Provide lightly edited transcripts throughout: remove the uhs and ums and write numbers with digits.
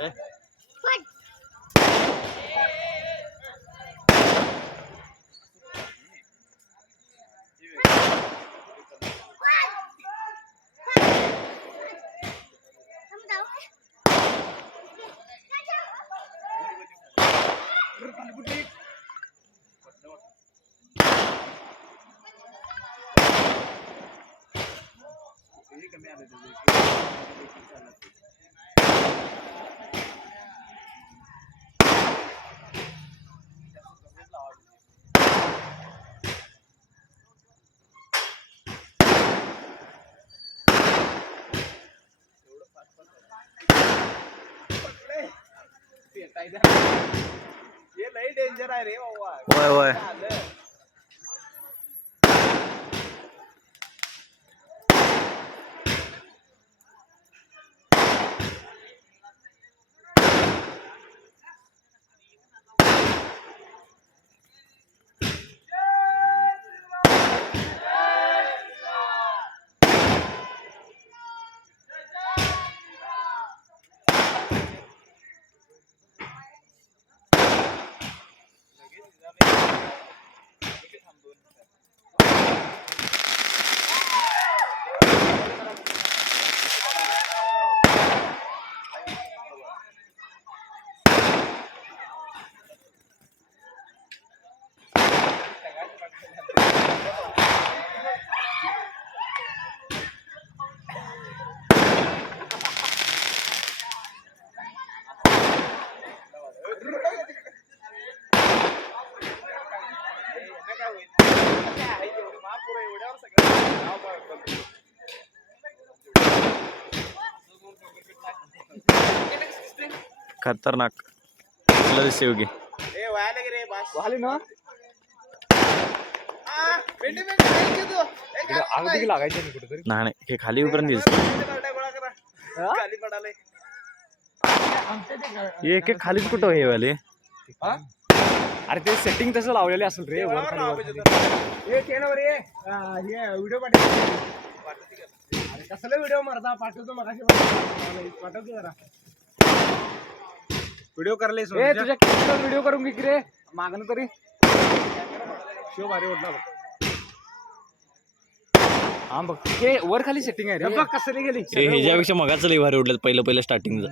ये लई डेंजर आहे रे बाबा. होय होय. खतरनाक शिवगी नाही हे खाली उपर्यंत एक एक खालीच कुठं हे वाले. अरे ते सेटिंग तसं लावलेले असेल रे. व्हिडिओ कसला व्हिडिओ मारता पाठवतो मगाशी पाठव की जरा व्हिडिओ करले तुझ्या व्हिडिओ करून घे रे मागणं तरी शो भारी ओढला बघ. हा बघ हे वर खाली सेटिंग आहे रे बघ कसं गेली. ह्याच्यापेक्षा मगाच लई भारी उडलं पहिलं स्टार्टिंगचं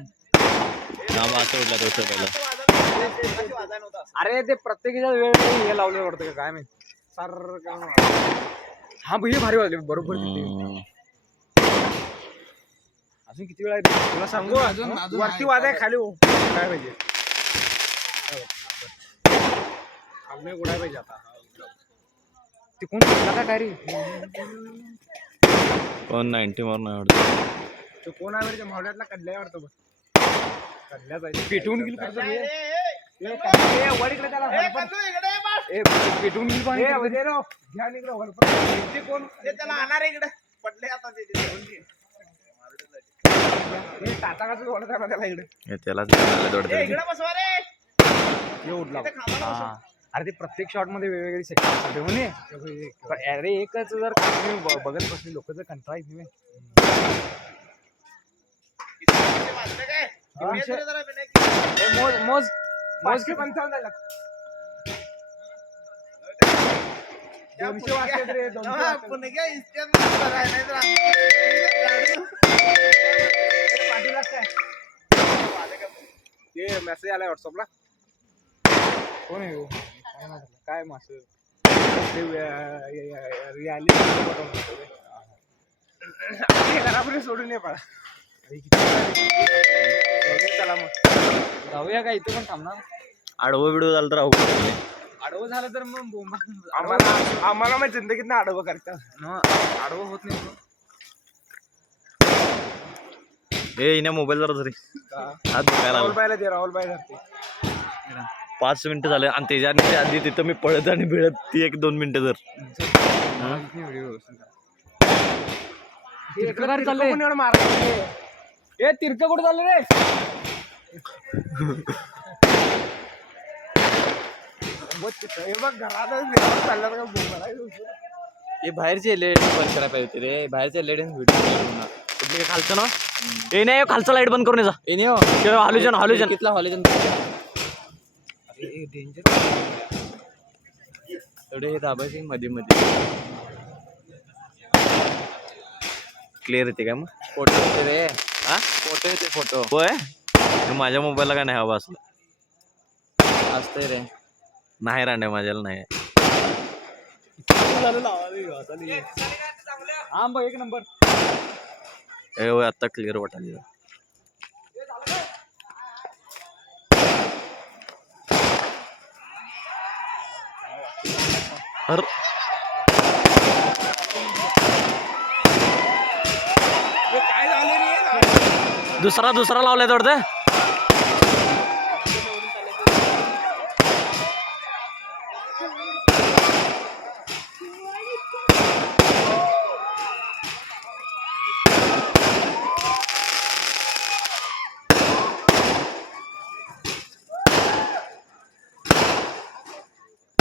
असं उडलं तसं पहिलं. अरे ते प्रत्येकाच्या वेळ हे लावलं वाटतं का काय माहिती सारखं. हा हे भारी वाजले बरोबर. अजून किती वेळ आहे तुला सांगू. वरती वाज आहे खाली काय पाहिजे खाली उडाय पाहिजे. आता ते कोण काय रे कोण 90 मारून नाही आवडत. तो कोण आहे मावड्यातला कडल्या वाटतं बघ. कडल्या जायचं पेटवून गेली पेटून गेली कोण त्याला आणणार इकडे पडले आता टाटा कसं ओढत आहे त्याला इकडे उडला. अरे ते प्रत्येक शॉट मध्ये वेगवेगळी सेक्शन असते म्हणे. अरे एकच जर बघत बसली लोक जर कंटाळा येत नाही. मोज मोज की 55 झाला. 200 वाजतात रे. 200 ते मेसेज आलाय व्हॉट्सअपला. कोण आहे काय मासे घरापुढे सोडून ये पळा. चला मग जाऊया का इथे पण थांबणार. आडवं बिडवं झालं तर आडवं झालं तर मग आम्हाला मग जिंदगीत ना आडवं करतात. आडवं होत नाही. हिने मोबाईल जरा तरी राहुल बायला दे. राहुल बाय धरते. 5 मिनिटं झाले आणि त्याच्या आधी तिथं मी पळत आणि भिळत ती 1-2 मिनिटं जर तिरक कुठं चाललं रे. बघ घरात चाललं का हे बाहेरचे एलईडी बंद करायला पाहिजे रे. बाहेरचे एलईडी व्हिडिओ खालचं ना ए नाही खालचा लाईट बंद करून याचा हॉलोजन हॉलोजन कितला हॉलेजन थोडे हे दाबायचे मध्ये मध्ये क्लिअर येते काय मग फोटो येते रे हा फोटो येते फोटो होय माझ्या मोबाईलला काय नाही हवा असलं असतंय रे नाही रांड्या माझ्याला नाही हा बघ एक नंबर. ए होय आता क्लिअर वाटायला अरे दुसरा लावलाय वाटतं